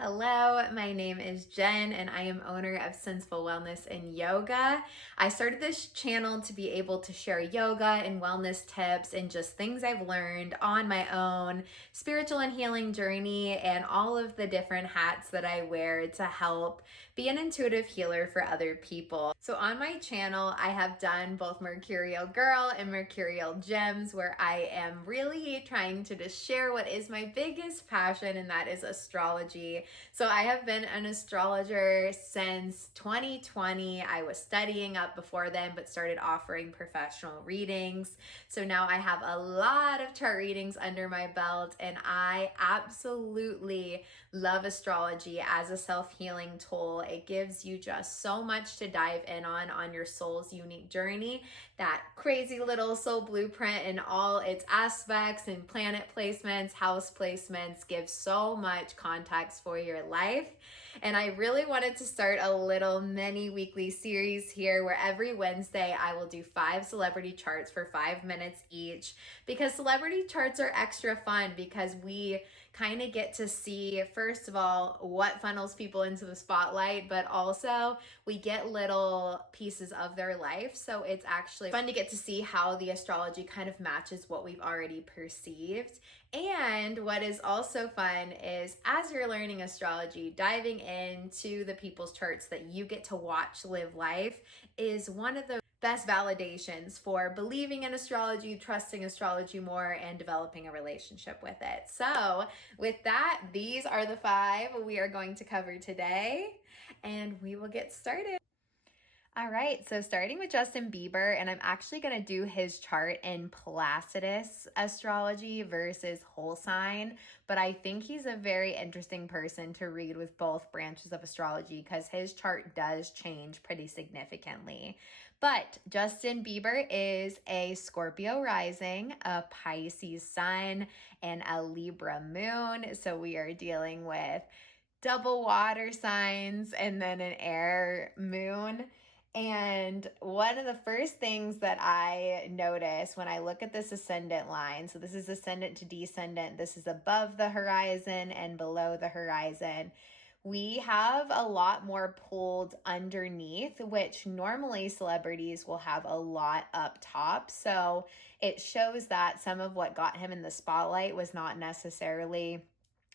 Hello, my name is Jen and I am owner of Sensible Wellness and Yoga. I started this channel to be able to share yoga and wellness tips and just things I've learned on my own spiritual and healing journey and all of the different hats that I wear to help be an intuitive healer for other people. So on my channel, I have done both Mercurial Girl and Mercurial Gems, where I am really trying to just share what is my biggest passion, and that is astrology. So I have been an astrologer since 2020. I was studying up before then, but started offering professional readings. So now I have a lot of chart readings under my belt, and I absolutely love astrology as a self-healing tool. It gives you just so much to dive in on your soul's unique journey. That crazy little soul blueprint and all its aspects and planet placements, house placements give so much context for your life. And I really wanted to start a little mini weekly series here where every Wednesday I will do 5 celebrity charts for 5 minutes each, because celebrity charts are extra fun because we kind of get to see, first of all, what funnels people into the spotlight, but also we get little pieces of their life. So it's actually fun to get to see how the astrology kind of matches what we've already perceived. And what is also fun is, as you're learning astrology, diving into the people's charts that you get to watch live life is one of the best validations for believing in astrology, trusting astrology more, and developing a relationship with it. So with that, these are the 5 we are going to cover today, and we will get started. All right, so starting with Justin Bieber, and I'm actually going to do his chart in Placidus astrology versus whole sign, but I think he's a very interesting person to read with both branches of astrology because his chart does change pretty significantly. But Justin Bieber is a Scorpio rising, a Pisces sun, and a Libra moon, so we are dealing with double water signs and then an air moon. And one of the first things that I notice when I look at this ascendant line, so this is ascendant to descendant, this is above the horizon and below the horizon, we have a lot more pulled underneath, which normally celebrities will have a lot up top. So it shows that some of what got him in the spotlight was not necessarily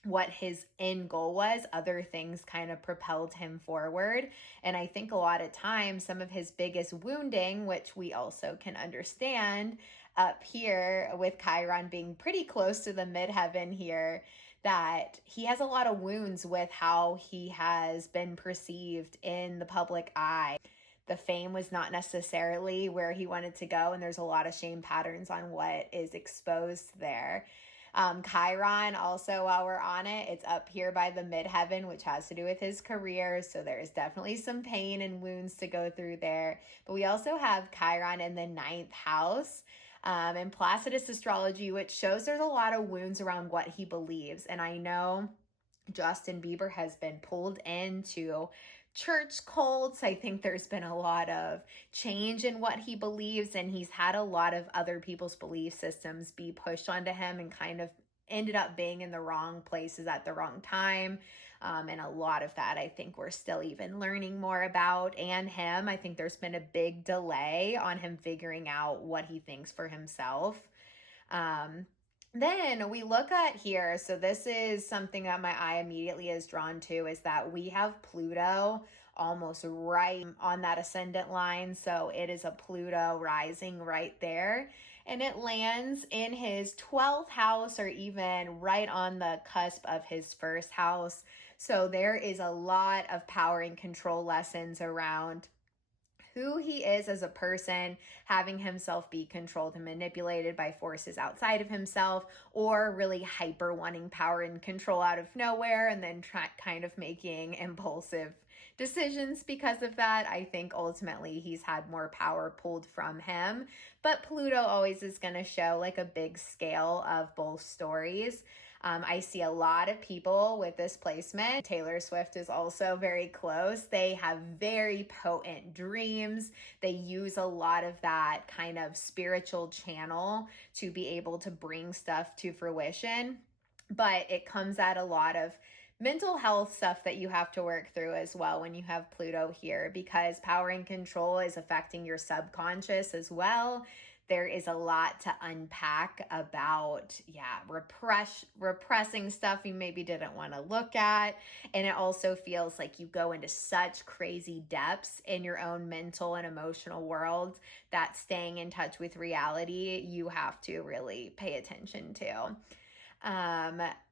what his end goal was. Other things kind of propelled him forward. And I think a lot of times some of his biggest wounding, which we also can understand up here with Chiron being pretty close to the midheaven here, that he has a lot of wounds with how he has been perceived in the public eye. The fame was not necessarily where he wanted to go, and there's a lot of shame patterns on what is exposed there. Chiron, also, while we're on it, it's up here by the midheaven, which has to do with his career. So there's definitely some pain and wounds to go through there. But we also have Chiron in the 9th house in Placidus astrology, which shows there's a lot of wounds around what he believes. And I know Justin Bieber has been pulled into church cults. I think there's been a lot of change in what he believes, and he's had a lot of other people's belief systems be pushed onto him and kind of ended up being in the wrong places at the wrong time. And a lot of that, I think we're still even learning more about. And him, I think there's been a big delay on him figuring out what he thinks for himself. Then we look at here, so this is something that my eye immediately is drawn to, is that we have Pluto almost right on that ascendant line. So it is a Pluto rising right there, and it lands in his 12th house, or even right on the cusp of his 1st house. So there is a lot of power and control lessons around who he is as a person, having himself be controlled and manipulated by forces outside of himself, or really hyper wanting power and control out of nowhere and then kind of making impulsive decisions because of that. I think ultimately he's had more power pulled from him, but Pluto always is going to show like a big scale of both stories. I see a lot of people with this placement. Taylor Swift is also very close. They have very potent dreams. They use a lot of that kind of spiritual channel to be able to bring stuff to fruition. But it comes at a lot of mental health stuff that you have to work through as well when you have Pluto here, because power and control is affecting your subconscious as well. There is a lot to unpack about, repressing stuff you maybe didn't want to look at. And it also feels like you go into such crazy depths in your own mental and emotional world that staying in touch with reality, you have to really pay attention to.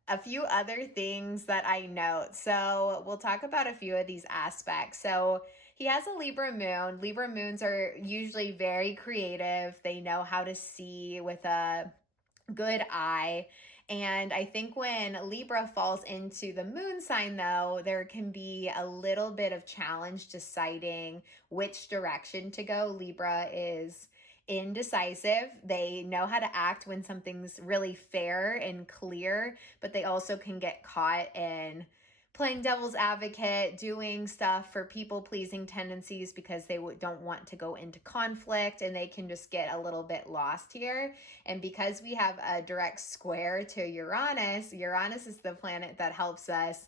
A few other things that I note. So we'll talk about a few of these aspects. So he has a Libra moon. Libra moons are usually very creative. They know how to see with a good eye. And I think when Libra falls into the moon sign, though, there can be a little bit of challenge deciding which direction to go. Libra is indecisive. They know how to act when something's really fair and clear, but they also can get caught in playing devil's advocate, doing stuff for people-pleasing tendencies because they don't want to go into conflict, and they can just get a little bit lost here. And because we have a direct square to Uranus, Uranus is the planet that helps us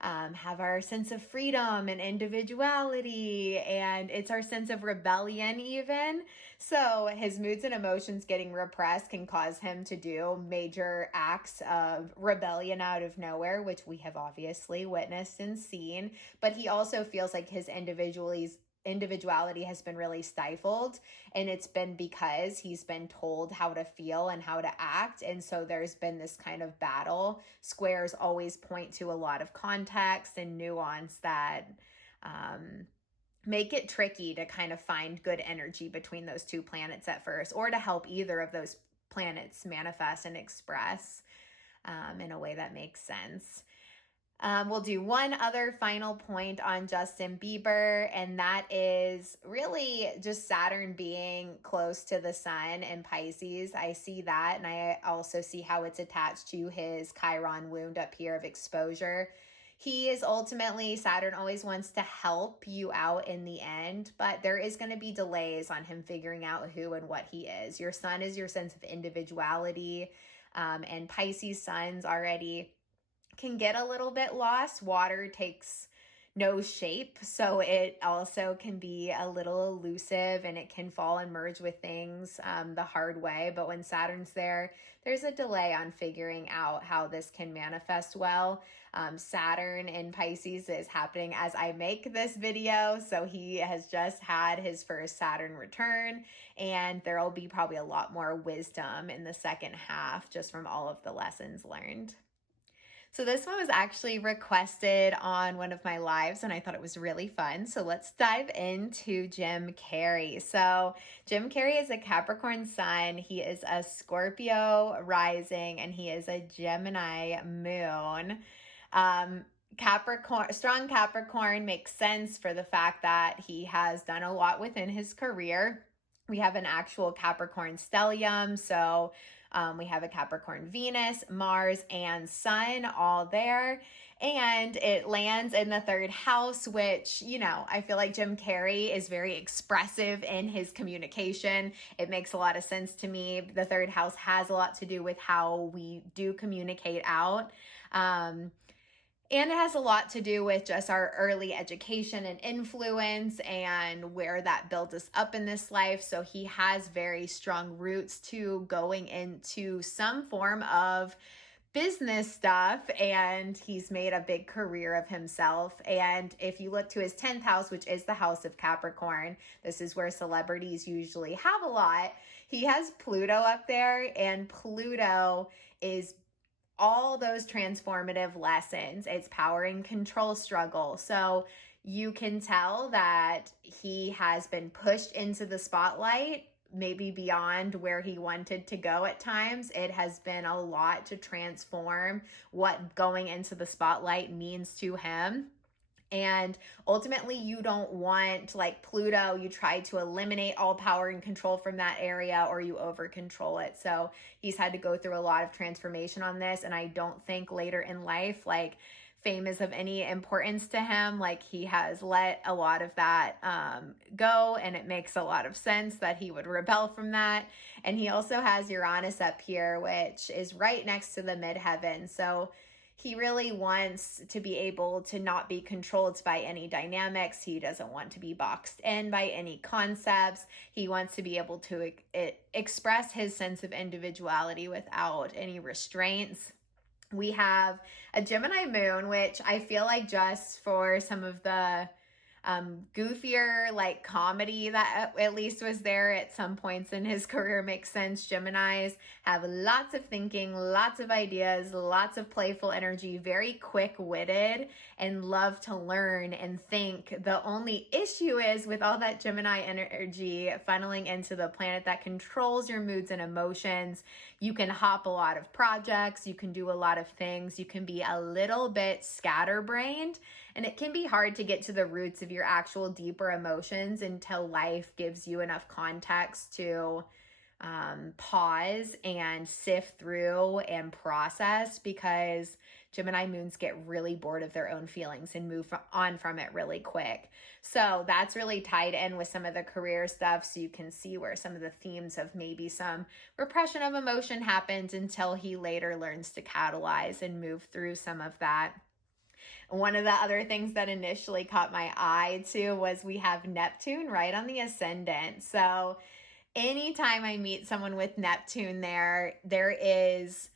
have our sense of freedom and individuality, and it's our sense of rebellion even. So his moods and emotions getting repressed can cause him to do major acts of rebellion out of nowhere, which we have obviously witnessed and seen. But he also feels like his individuality has been really stifled, and it's been because he's been told how to feel and how to act. And so there's been this kind of battle. Squares always point to a lot of context and nuance that make it tricky to kind of find good energy between those two planets at first, or to help either of those planets manifest and express in a way that makes sense. We'll do one other final point on Justin Bieber, and that is really just Saturn being close to the sun in Pisces. I see that, and I also see how it's attached to his Chiron wound up here of exposure. He is ultimately, Saturn always wants to help you out in the end, but there is going to be delays on him figuring out who and what he is. Your sun is your sense of individuality, and Pisces suns already can get a little bit lost. Water takes no shape, so it also can be a little elusive, and it can fall and merge with things the hard way. But when Saturn's there, there's a delay on figuring out how this can manifest well. Saturn in Pisces is happening as I make this video, so he has just had his first Saturn return, and there will be probably a lot more wisdom in the second half just from all of the lessons learned. So this one was actually requested on one of my lives, and I thought it was really fun. So let's dive into Jim Carrey. So Jim Carrey is a Capricorn sun. He is a Scorpio rising, and he is a Gemini moon. Strong Capricorn makes sense for the fact that he has done a lot within his career. We have an actual Capricorn stellium, so we have a Capricorn Venus, Mars, and Sun all there. And it lands in the third house, which, I feel like Jim Carrey is very expressive in his communication. It makes a lot of sense to me. The third house has a lot to do with how we do communicate out. And it has a lot to do with just our early education and influence and where that builds us up in this life. So he has very strong roots to going into some form of business stuff, and he's made a big career of himself. And if you look to his 10th house, which is the house of Capricorn, this is where celebrities usually have a lot. He has Pluto up there, and Pluto is all those transformative lessons. It's power and control struggle. So you can tell that he has been pushed into the spotlight, maybe beyond where he wanted to go at times. It has been a lot to transform what going into the spotlight means to him. And ultimately, you don't want, like Pluto, you try to eliminate all power and control from that area, or you over control it. So he's had to go through a lot of transformation on this. And I don't think later in life, like, fame is of any importance to him. Like, he has let a lot of that go, and it makes a lot of sense that he would rebel from that. And he also has Uranus up here, which is right next to the midheaven. So he really wants to be able to not be controlled by any dynamics. He doesn't want to be boxed in by any concepts. He wants to be able to express his sense of individuality without any restraints. We have a Gemini moon, which I feel like just for some of the goofier like comedy that at least was there at some points in his career makes sense. Geminis have lots of thinking, lots of ideas, lots of playful energy, very quick-witted, and love to learn and think. The only issue is with all that Gemini energy funneling into the planet that controls your moods and emotions, you can hop a lot of projects, you can do a lot of things, you can be a little bit scatterbrained, and it can be hard to get to the roots of your actual deeper emotions until life gives you enough context to pause and sift through and process, because Gemini moons get really bored of their own feelings and move on from it really quick. So that's really tied in with some of the career stuff, so you can see where some of the themes of maybe some repression of emotion happens until he later learns to catalyze and move through some of that. One of the other things that initially caught my eye too was we have Neptune right on the ascendant. So anytime I meet someone with Neptune there is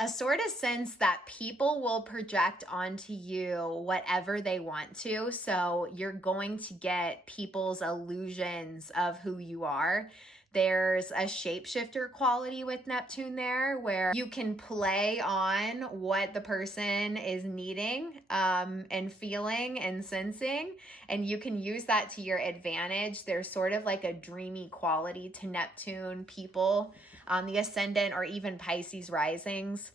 a sort of sense that people will project onto you whatever they want to. So you're going to get people's illusions of who you are. There's a shapeshifter quality with Neptune there, where you can play on what the person is needing and feeling and sensing, and you can use that to your advantage. There's sort of like a dreamy quality to Neptune people on the ascendant, or even Pisces risings,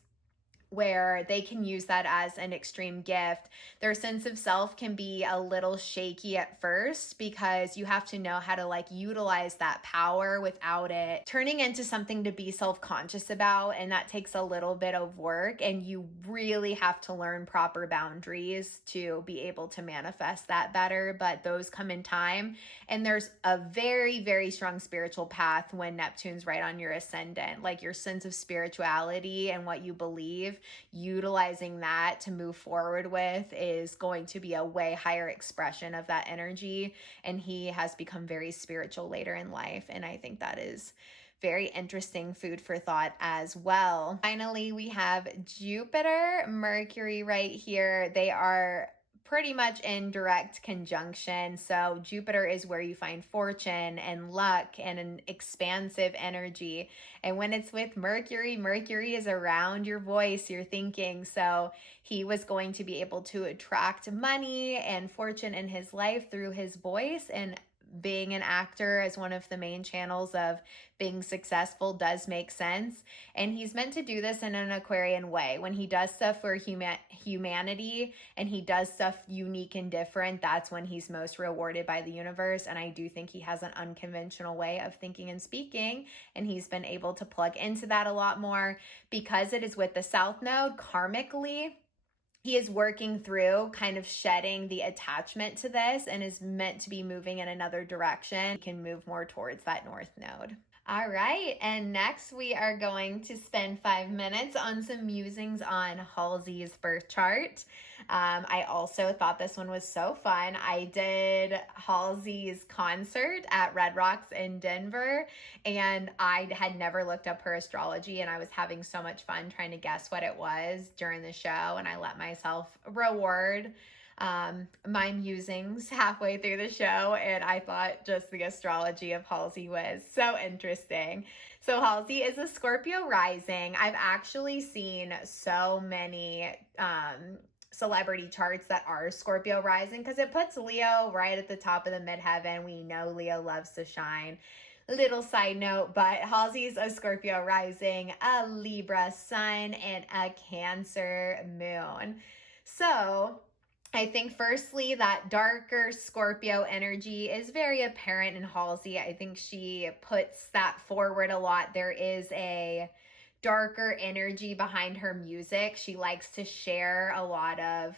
where they can use that as an extreme gift. Their sense of self can be a little shaky at first, because you have to know how to like utilize that power without it turning into something to be self-conscious about. And that takes a little bit of work, and you really have to learn proper boundaries to be able to manifest that better. But those come in time. And there's a very, very strong spiritual path when Neptune's right on your ascendant, like your sense of spirituality and what you believe. Utilizing that to move forward with is going to be a way higher expression of that energy. And he has become very spiritual later in life. And I think that is very interesting food for thought as well. Finally, we have Jupiter, Mercury right here. They are pretty much in direct conjunction. So Jupiter is where you find fortune and luck and an expansive energy. And when it's with Mercury, Mercury is around your voice, your thinking. So he was going to be able to attract money and fortune in his life through his voice, and being an actor as one of the main channels of being successful does make sense. And he's meant to do this in an Aquarian way. When he does stuff for humanity and he does stuff unique and different, that's when he's most rewarded by the universe. And I do think he has an unconventional way of thinking and speaking, and he's been able to plug into that a lot more because it is with the South Node karmically. He is working through kind of shedding the attachment to this and is meant to be moving in another direction. He can move more towards that North Node. All right, and next we are going to spend 5 minutes on some musings on Halsey's birth chart. I also thought this one was so fun. I did Halsey's concert at Red Rocks in Denver, and I had never looked up her astrology, and I was having so much fun trying to guess what it was during the show, and I let myself reward my musings halfway through the show, and I thought just the astrology of Halsey was so interesting. So Halsey is a Scorpio rising. I've actually seen so many celebrity charts that are Scorpio rising, because it puts Leo right at the top of the midheaven. We know Leo loves to shine. Little side note, but Halsey's a Scorpio rising, a Libra sun, and a Cancer moon. So I think firstly that darker Scorpio energy is very apparent in Halsey. I think she puts that forward a lot. There is a darker energy behind her music. She likes to share a lot of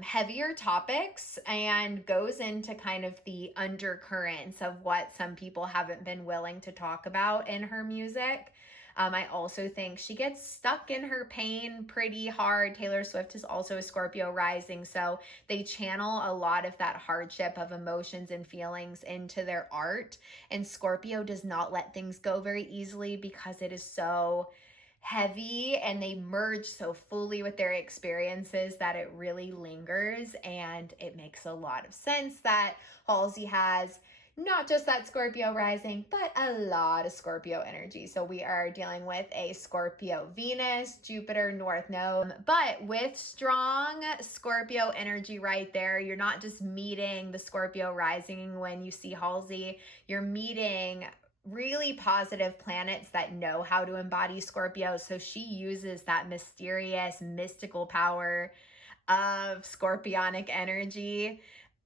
heavier topics and goes into kind of the undercurrents of what some people haven't been willing to talk about in her music. I also think she gets stuck in her pain pretty hard. Taylor Swift is also a Scorpio rising, so they channel a lot of that hardship of emotions and feelings into their art. And Scorpio does not let things go very easily because it is so heavy, and they merge so fully with their experiences that it really lingers. And it makes a lot of sense that Halsey has not just that Scorpio rising, but a lot of Scorpio energy. So we are dealing with a Scorpio Venus, Jupiter North Node, but with strong Scorpio energy right there. You're not just meeting the Scorpio rising when you see Halsey, you're meeting really positive planets that know how to embody Scorpio. So she uses that mysterious, mystical power of scorpionic energy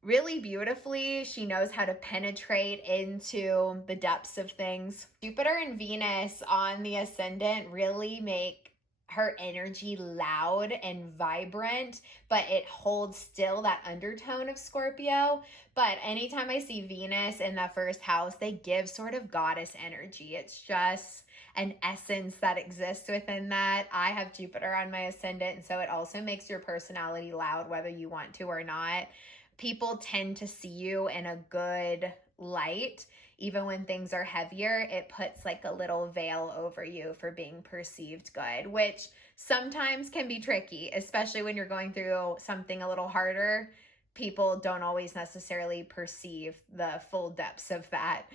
really beautifully. She knows how to penetrate into the depths of things. Jupiter and Venus on the ascendant really make her energy loud and vibrant, but it holds still that undertone of Scorpio. But anytime I see Venus in the first house, they give sort of goddess energy. It's just an essence that exists within that. I have Jupiter on my ascendant, and so it also makes your personality loud, whether you want to or not. People tend to see you in a good light. Even when things are heavier, it puts like a little veil over you for being perceived good, which sometimes can be tricky, especially when you're going through something a little harder. People don't always necessarily perceive the full depths of that.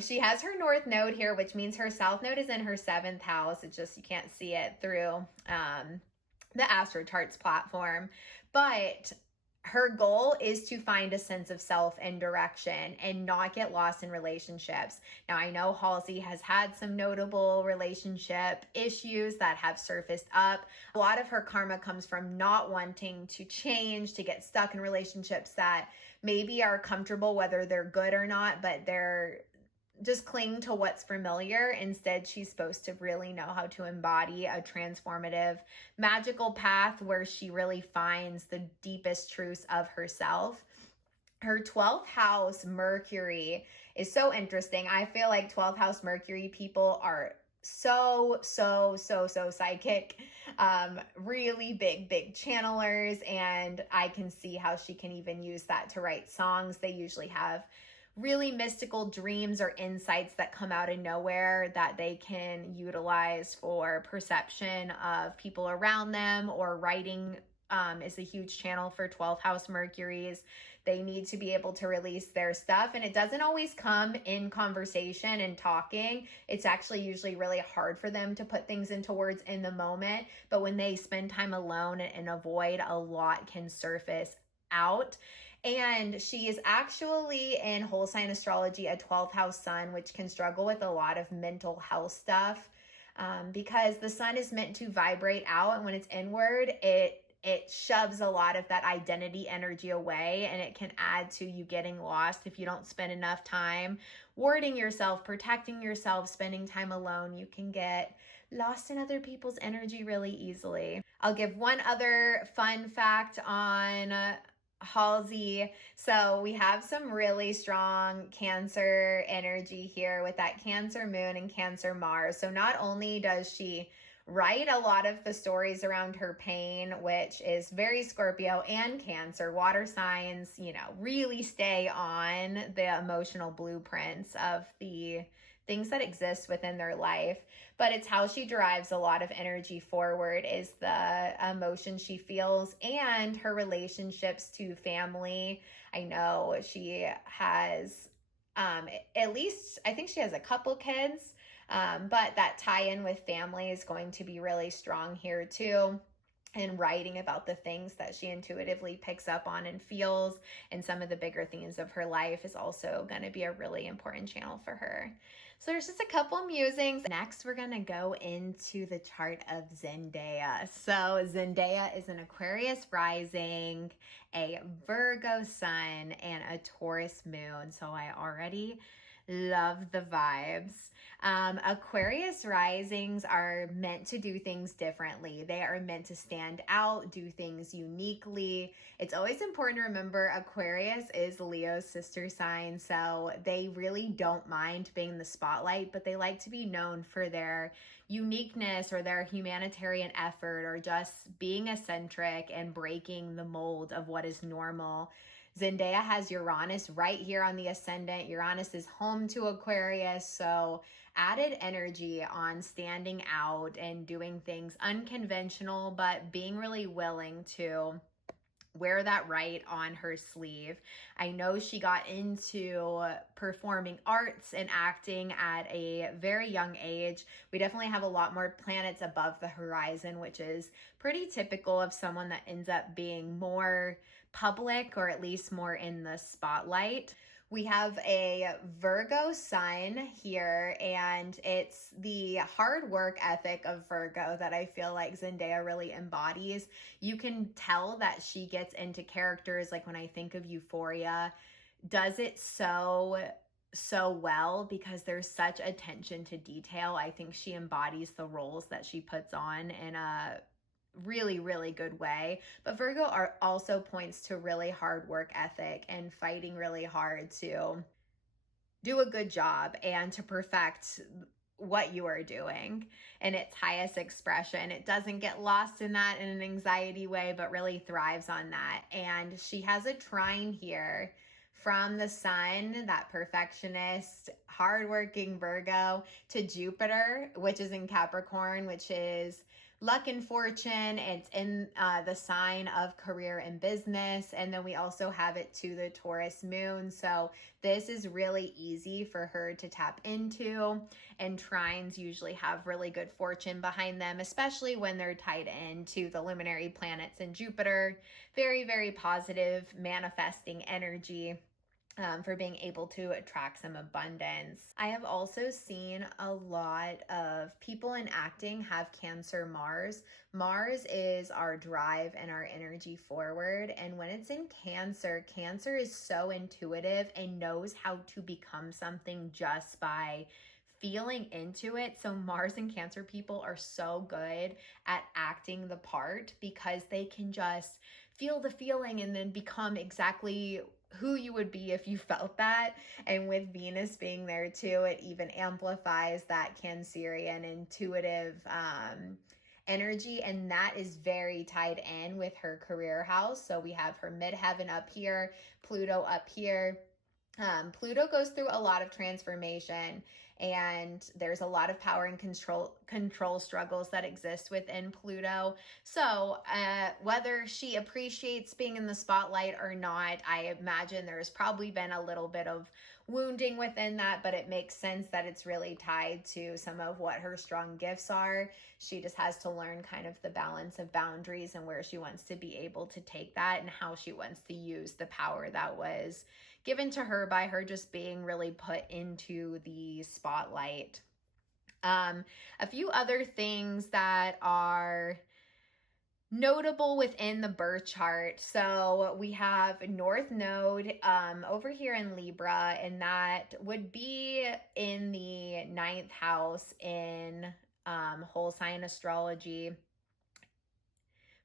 She has her North Node here, which means her South Node is in her 7th house. It's just you can't see it through the Astro Charts platform. But her goal is to find a sense of self and direction and not get lost in relationships. Now, I know Halsey has had some notable relationship issues that have surfaced up. A lot of her karma comes from not wanting to change, to get stuck in relationships that maybe are comfortable, whether they're good or not, but they're just cling to what's familiar. Instead, she's supposed to really know how to embody a transformative, magical path where she really finds the deepest truths of herself. Her 12th house Mercury is so interesting. I feel like 12th house Mercury people are so psychic, really big channelers, and I can see how she can even use that to write songs. They usually have really mystical dreams or insights that come out of nowhere that they can utilize for perception of people around them, or writing is a huge channel for 12th house Mercuries. They need to be able to release their stuff, and it doesn't always come in conversation and talking. It's actually usually really hard for them to put things into words in the moment, but when they spend time alone and avoid, a lot can surface out. And she is actually in whole sign astrology a 12th house sun, which can struggle with a lot of mental health stuff, because the sun is meant to vibrate out, and when it's inward, it shoves a lot of that identity energy away, and it can add to you getting lost if you don't spend enough time wording yourself, protecting yourself, spending time alone. You can get lost in other people's energy really easily. I'll give one other fun fact on Halsey. So we have some really strong Cancer energy here with that Cancer moon and Cancer Mars. So not only does she write a lot of the stories around her pain, which is very Scorpio and Cancer, water signs, really stay on the emotional blueprints of the things that exist within their life, but it's how she drives a lot of energy forward is the emotion she feels and her relationships to family. I know she has at least, I think she has a couple kids, but that tie-in with family is going to be really strong here too. And writing about the things that she intuitively picks up on and feels, and some of the bigger themes of her life is also going to be a really important channel for her. So there's just a couple musings. Next, we're going to go into the chart of Zendaya. So Zendaya is an Aquarius rising, a Virgo sun, and a Taurus moon. So I already Love the vibes. Aquarius risings are meant to do things differently. They are meant to stand out, do things uniquely. It's always important to remember Aquarius is Leo's sister sign, so they really don't mind being in the spotlight, but they like to be known for their uniqueness or their humanitarian effort or just being eccentric and breaking the mold of what is normal. Zendaya has Uranus right here on the ascendant. Uranus is home to Aquarius, so added energy on standing out and doing things unconventional, but being really willing to wear that right on her sleeve. I know she got into performing arts and acting at a very young age. We definitely have a lot more planets above the horizon, which is pretty typical of someone that ends up being more public or at least more in the spotlight. We have a Virgo sign here, and it's the hard work ethic of Virgo that I feel like Zendaya really embodies. You can tell that she gets into characters, like when I think of Euphoria, does it so well because there's such attention to detail. I think she embodies the roles that she puts on in a really, really good way. But Virgo also points to really hard work ethic and fighting really hard to do a good job and to perfect what you are doing in its highest expression. It doesn't get lost in that in an anxiety way, but really thrives on that. And she has a trine here from the sun, that perfectionist, hardworking Virgo, to Jupiter, which is in Capricorn, which is luck and fortune. It's in the sign of career and business. And then we also have it to the Taurus moon. So this is really easy for her to tap into. And trines usually have really good fortune behind them, especially when they're tied into the luminary planets and Jupiter. Very, very positive manifesting energy. For being able to attract some abundance. I have also seen a lot of people in acting have Cancer Mars. Mars is our drive and our energy forward. And when it's in Cancer, Cancer is so intuitive and knows how to become something just by feeling into it. So Mars and Cancer people are so good at acting the part because they can just feel the feeling and then become exactly who you would be if you felt that. And with Venus being there too, it even amplifies that Cancerian intuitive energy, and that is very tied in with her career house. So we have her midheaven up here, Pluto up here. Pluto goes through a lot of transformation, and there's a lot of power and control struggles that exist within Pluto. So whether she appreciates being in the spotlight or not, I imagine there's probably been a little bit of wounding within that, but it makes sense that it's really tied to some of what her strong gifts are. She just has to learn kind of the balance of boundaries and where she wants to be able to take that and how she wants to use the power that was given to her by her just being really put into the spotlight. A few other things that are notable within the birth chart. So we have North Node over here in Libra, and that would be in the 9th house in whole sign astrology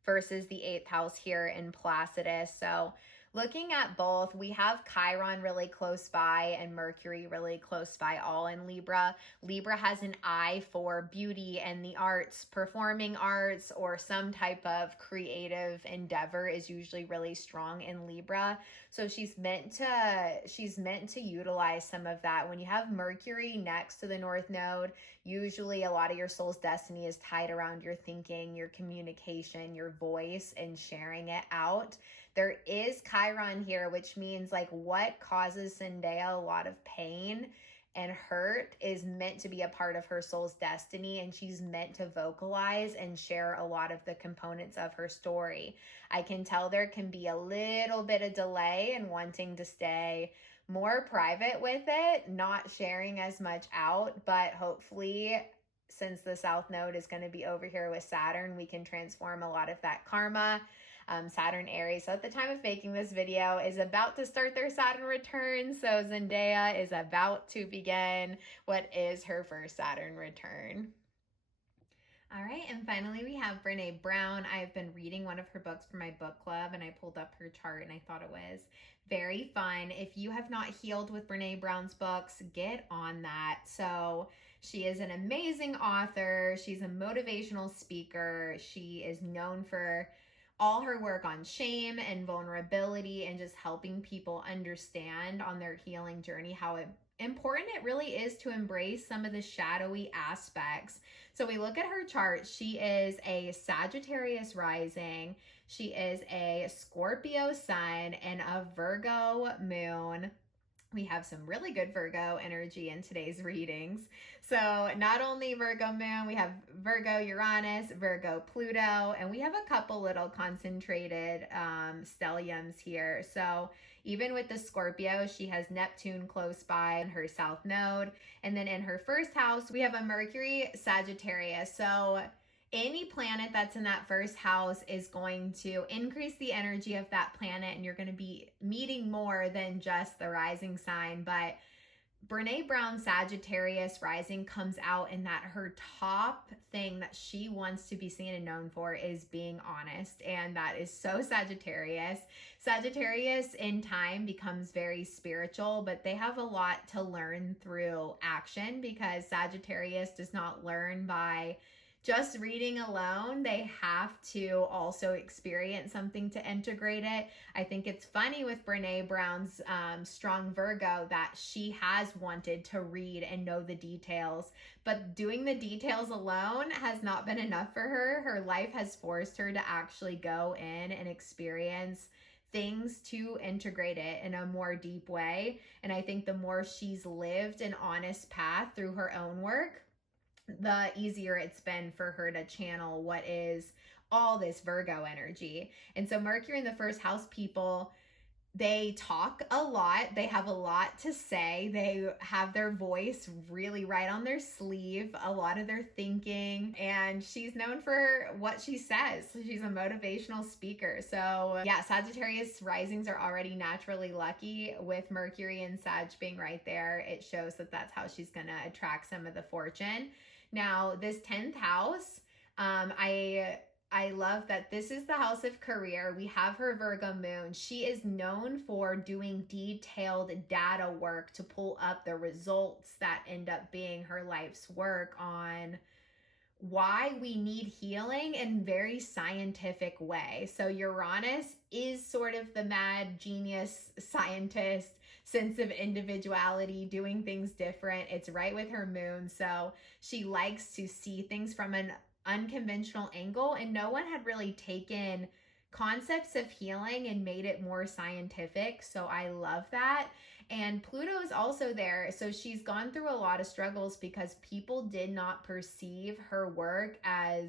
versus the 8th house here in Placidus. So looking at both, we have Chiron really close by and Mercury really close by, all in Libra. Libra has an eye for beauty and the arts, performing arts, or some type of creative endeavor is usually really strong in Libra. So she's meant to utilize some of that. When you have Mercury next to the North Node, usually a lot of your soul's destiny is tied around your thinking, your communication, your voice, and sharing it out. There is Chiron here, which means like what causes Zendaya a lot of pain and hurt is meant to be a part of her soul's destiny, and she's meant to vocalize and share a lot of the components of her story. I can tell there can be a little bit of delay in wanting to stay more private with it, not sharing as much out, but hopefully since the South Node is going to be over here with Saturn, we can transform a lot of that karma. Saturn Aries. So at the time of making this video is about to start their Saturn return. So Zendaya is about to begin what is her first Saturn return. All right, and finally we have Brene Brown. I've been reading one of her books for my book club, and I pulled up her chart and I thought it was very fun. If you have not healed with Brene Brown's books, get on that. So she is an amazing author. She's a motivational speaker. She is known for all her work on shame and vulnerability and just helping people understand on their healing journey how important it really is to embrace some of the shadowy aspects. So we look at her chart. She is a Sagittarius rising. She is a Scorpio sun and a Virgo moon. We have some really good Virgo energy in today's readings. So not only Virgo moon, we have Virgo Uranus, Virgo Pluto, and we have a couple little concentrated stelliums here. So even with the Scorpio, she has Neptune close by in her South Node. And then in her first house, we have a Mercury Sagittarius. So any planet that's in that first house is going to increase the energy of that planet, and you're going to be meeting more than just the rising sign. But Brene Brown Sagittarius rising comes out in that her top thing that she wants to be seen and known for is being honest. And that is so Sagittarius. Sagittarius in time becomes very spiritual, but they have a lot to learn through action, because Sagittarius does not learn by just reading alone. They have to also experience something to integrate it. I think it's funny with Brene Brown's strong Virgo that she has wanted to read and know the details, but doing the details alone has not been enough for her. Her life has forced her to actually go in and experience things to integrate it in a more deep way. And I think the more she's lived an honest path through her own work, the easier it's been for her to channel what is all this Virgo energy. And so Mercury in the first house people, they talk a lot. They have a lot to say. They have their voice really right on their sleeve, a lot of their thinking, and she's known for what she says. She's a motivational speaker. So yeah, Sagittarius risings are already naturally lucky. With Mercury and Sag being right there, it shows that that's how she's going to attract some of the fortune. Now, this 10th house, I love that this is the house of career. We have her Virgo moon. She is known for doing detailed data work to pull up the results that end up being her life's work on why we need healing in very scientific way. So Uranus is sort of the mad genius scientist, sense of individuality, doing things different. It's right with her moon. So she likes to see things from an unconventional angle, and no one had really taken concepts of healing and made it more scientific. So I love that. And Pluto is also there. So she's gone through a lot of struggles because people did not perceive her work as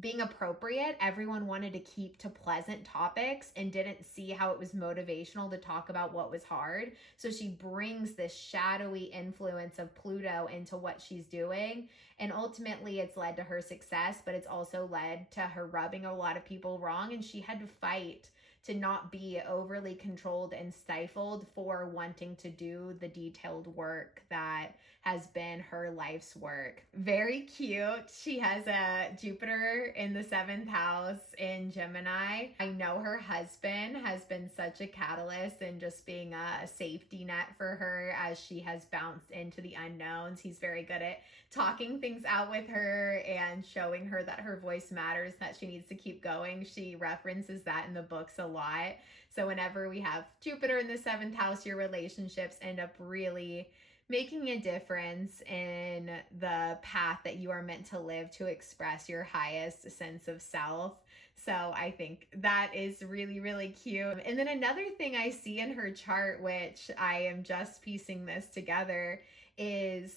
being appropriate. Everyone wanted to keep to pleasant topics and didn't see how it was motivational to talk about what was hard. So she brings this shadowy influence of Pluto into what she's doing. And ultimately it's led to her success, but it's also led to her rubbing a lot of people wrong. And she had to fight to not be overly controlled and stifled for wanting to do the detailed work that has been her life's work. Very cute. She has a Jupiter in the 7th house in Gemini. I know her husband has been such a catalyst in just being a safety net for her as she has bounced into the unknowns. He's very good at talking things out with her and showing her that her voice matters, that she needs to keep going. She references that in the books a lot. So whenever we have Jupiter in the 7th house, your relationships end up really making a difference in the path that you are meant to live to express your highest sense of self. So I think that is really, really cute. And then another thing I see in her chart, which I am just piecing this together, is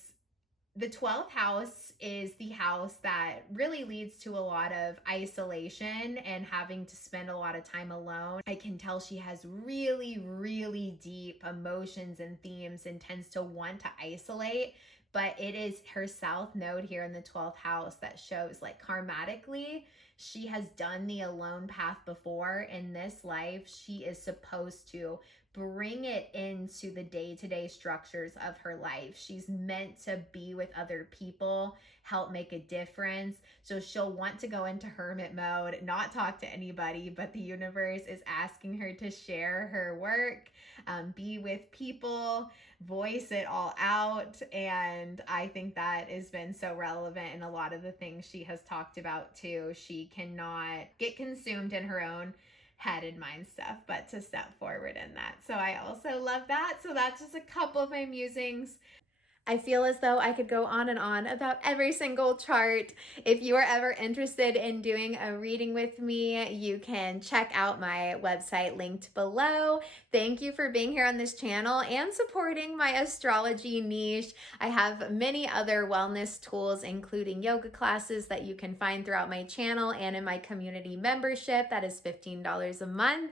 the 12th house is the house that really leads to a lot of isolation and having to spend a lot of time alone. I can tell she has really, really deep emotions and themes and tends to want to isolate but it is her south node here in the 12th house that shows like karmatically she has done the alone path before. In this life, she is supposed to bring it into the day-to-day structures of her life. She's meant to be with other people, help make a difference. So she'll want to go into hermit mode, not talk to anybody, but the universe is asking her to share her work, be with people, voice it all out. And I think that has been so relevant in a lot of the things she has talked about too. She cannot get consumed in her own head and mind stuff, but to step forward in that. So I also love that. So that's just a couple of my musings. I feel as though I could go on and on about every single chart. If you are ever interested in doing a reading with me, you can check out my website linked below. Thank you for being here on this channel and supporting my astrology niche. I have many other wellness tools, including yoga classes that you can find throughout my channel and in my community membership. That is $15 a month.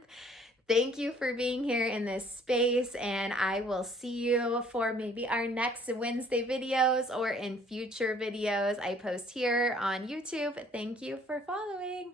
Thank you for being here in this space, and I will see you for maybe our next Wednesday videos or in future videos I post here on YouTube. Thank you for following.